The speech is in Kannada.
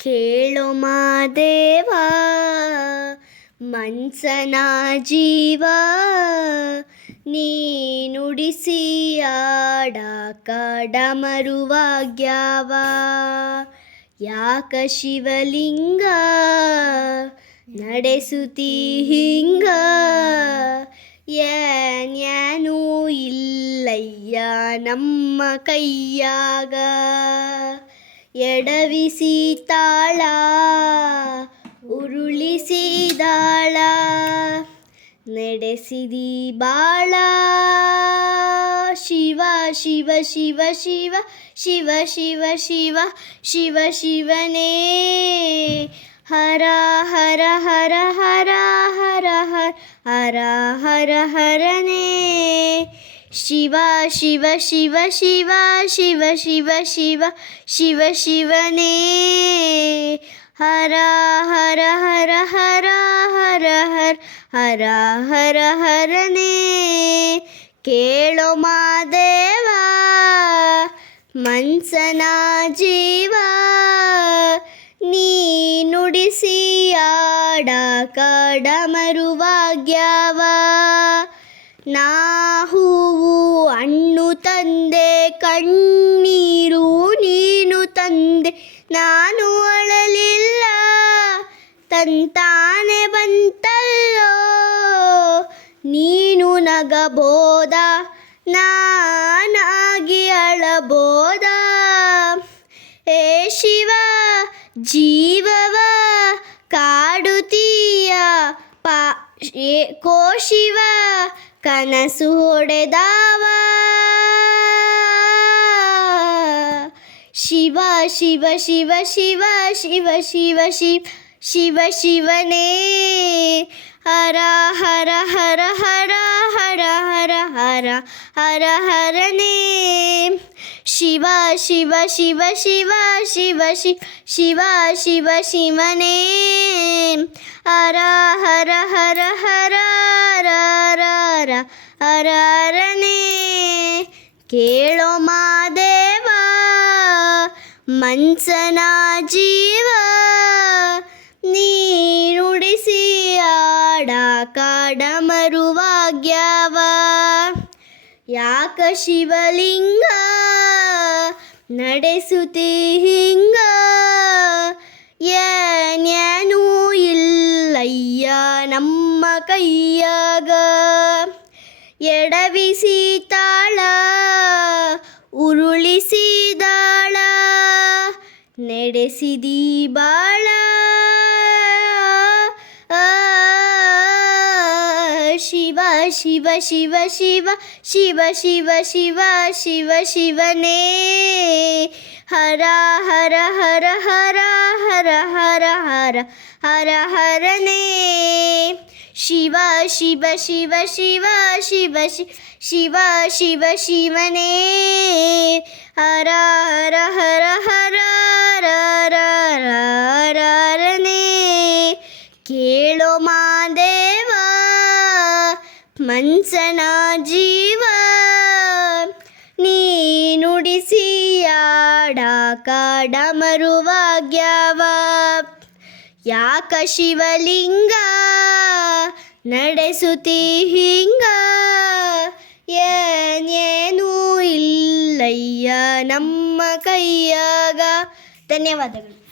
ಕೇಳೋ ಮಾದೇವ ಮನ್ಸನ ಜೀವ ನೀ ನುಡಿಸಿ ಆಡಾಕ ಡಮರುವಾಗ್ಯಾವ ಯಾಕ ಶಿವಲಿಂಗ ನಡೆಸುತ್ತಿ ಹಿಂಗ ಏನ್ಯಾನೂ ಇಲ್ಲಯ್ಯ ನಮ್ಮ ಕೈಯಾಗ ಎಡವಿಸಿ ತಾಳ ಉರುಳಿಸಿದಾಳ ನಡೆಸಿದಿ ಬಾಳ ಶಿವ ಶಿವ ಶಿವ ಶಿವ ಶಿವ ಶಿವ ಶಿವ ಶಿವ ಶಿವನೇ ಹರ ಹರ ಹರ ಹರ ಹರ ಹರ ಹರ ಹರನೇ ಶಿವ ಶಿವ ಶಿವ ಶಿವ ಶಿವ ಶಿವ ಶಿವ ಶಿವ ಶಿವನೇ ಹರ ಹರ ಹರ ಹರ ಹರ ಹರ ಹರ ಹರನೇ ಕೇಳೋ ಮಾದೇವ ಮನ್ಸನ ಜೀವ ನೀ ನುಡಿಸಿ ಆಡಾಕ ಡಮರುವಾಗ್ಯಾವ ನಾ ಹೂವು ಹಣ್ಣು ತಂದೆ ಕಣ್ಣೀರು ನೀನು ತಂದೆ ನಾನು ಅಳಲಿಲ್ಲ ತಂತಾನೆ ಬಂತಲ್ಲೋ ನೀನು ನಗಬೋದ ನಾನಾಗಿ ಅಳಬೋದ ಏ ಶಿವ ಜೀವವ ಕಾಡುತ್ತೀಯ ಕೋ ಶಿವ ಕನಸು ಹೊಡೆದಾವ ಶಿವ ಶಿವ ಶಿವ ಶಿವ ಶಿವ ಶಿವ ಶಿವ ಶಿವ ಶಿವನೇ ಹರ ಹರ ಹರ ಹರ ಹರ ಹರ ಹರ ಹರ ಹರನೇ ಶಿವ ಶಿವ ಶಿವ ಶಿವ ಶಿವ ಶಿವ ಶಿವ ಶಿವನೇ ಹರ ಹರ ಹರ ಹರ ಹರ ಹರ ಹರನೇ ಕೇಳೋ ಮಾದೇವ ಮನ್ಸನ ಜೀವ ನೀ ನುಡಿಸಿ ಆಡಾಕ ಡಮರುವಾಗ್ಯಾವ ಯಾಕ ಶಿವಲಿಂಗ ನಡೆಸುತ್ತಿ ಹಿಂಗ ಏನ್ಯಾನೂ ಇಲ್ಲಯ್ಯ ನಮ್ಮ ಕೈಯಾಗ ಎಡವಿಸಿ ತಾಳ ಉರುಳಿಸಿದಾಳ ನಡೆಸಿದಿ ಬಾಳ ಶಿವ ಶಿವ ಶಿವ ಶಿವ ಶಿವ ಶಿವ ಶಿವ ಶಿವ ಶಿವನೇ ಹರ ಹರ ಹರ ಹರ ಹರ ಹರ ಹರ ಹರ ಹರನೇ ಶಿವ ಶಿವ ಶಿವ ಶಿವ ಶಿವ ಶಿವ ಶಿವ ಶಿವನೇ ಹರ ಹರ ಹರ ಹರ ಹರ ಹರನೇ ಕೇಳೋ ಮಾದೇವ ಮನ್ಸನ ಜೀವ ನೀ ನುಡಿಸಿ ಆಡಾಕ ಡಮರುವಾಗ್ಯಾವ ಯಾಕ ಶಿವಲಿಂಗ ನಡೆಸುತ್ತಿ ಹಿಂಗ ಏನೇನೂ ಇಲ್ಲಯ್ಯ ನಮ್ಮ ಕೈಯಾಗ ಧನ್ಯವಾದಗಳು.